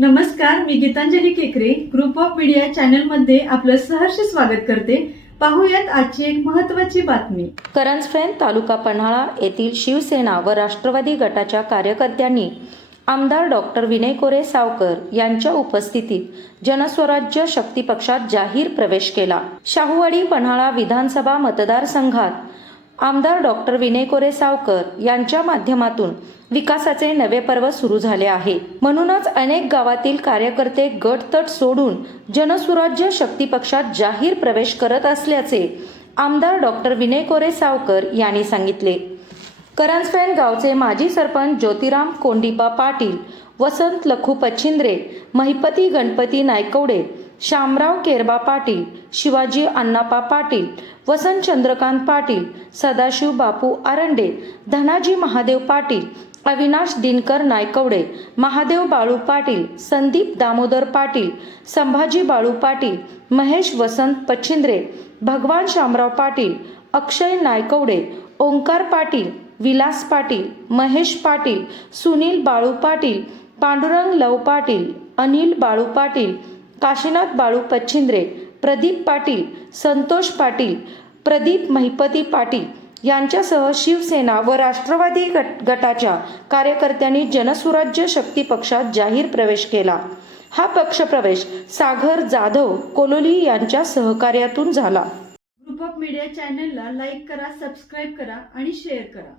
नमस्कार मी गीतांजली केकरे. Group of media चॅनलमध्ये आपलं सहर्ष स्वागत करते. पाहूयात आजची एक महत्वाची बातमी. करंजफेन तालुका पन्हाळा येथील शिवसेना व राष्ट्रवादी गटाच्या कार्यकर्त्यांनी आमदार डॉक्टर विनय कोरे सावकर यांच्या उपस्थितीत जनस्वराज्य शक्ती पक्षात जाहीर प्रवेश केला. शाहूवाडी पन्हाळा विधानसभा मतदारसंघात आमदार डॉक्टर विनय कोरे सावकर यांच्या माध्यमातून विकासाचे नवे पर्व सुरू झाले आहे. म्हणूनच अनेक गावातील कार्यकर्ते गटतट सोडून जनसुराज्य शक्ती पक्षात जाहीर प्रवेश करत असल्याचे आमदार डॉक्टर विनय कोरे सावकर यांनी सांगितले. करंजफेन गावचे माजी सरपंच ज्योतिराम कोंडिबा पाटील वसंत लखू पच्छिंद्रे महिपती गणपती नायकवडे शामराव केरबा पाटील शिवाजी अण्णापा पाटील वसंत चंद्रकांत पाटील सदाशिव बापू आरंडे धनाजी महादेव पाटील अविनाश दिनकर नायकवडे महादेव बाळू पाटील संदीप दामोदर पाटील संभाजी बाळू पाटील महेश वसंत पच्छिंद्रे भगवान शामराव पाटील अक्षय नायकवडे ओंकार पाटील विलास पाटील महेश पाटील सुनील बाळू पाटील पांडुरंग लव पाटील अनिल बाळू पाटील काशीनाथ बाळू पच्छिंद्रे प्रदीप पाटील संतोष पाटील प्रदीप महिपती पाटील यांच्यासह शिवसेना व राष्ट्रवादी गट गटाच्या कार्यकर्त्यांनी जनसुराज्य शक्ती पक्षात जाहीर प्रवेश केला. हा पक्षप्रवेश सागर जाधव कोलोली यांच्या सहकार्यातून झाला. ग्रुप ऑफ मीडिया चॅनलला लाईक करा सबस्क्राईब करा आणि शेअर करा.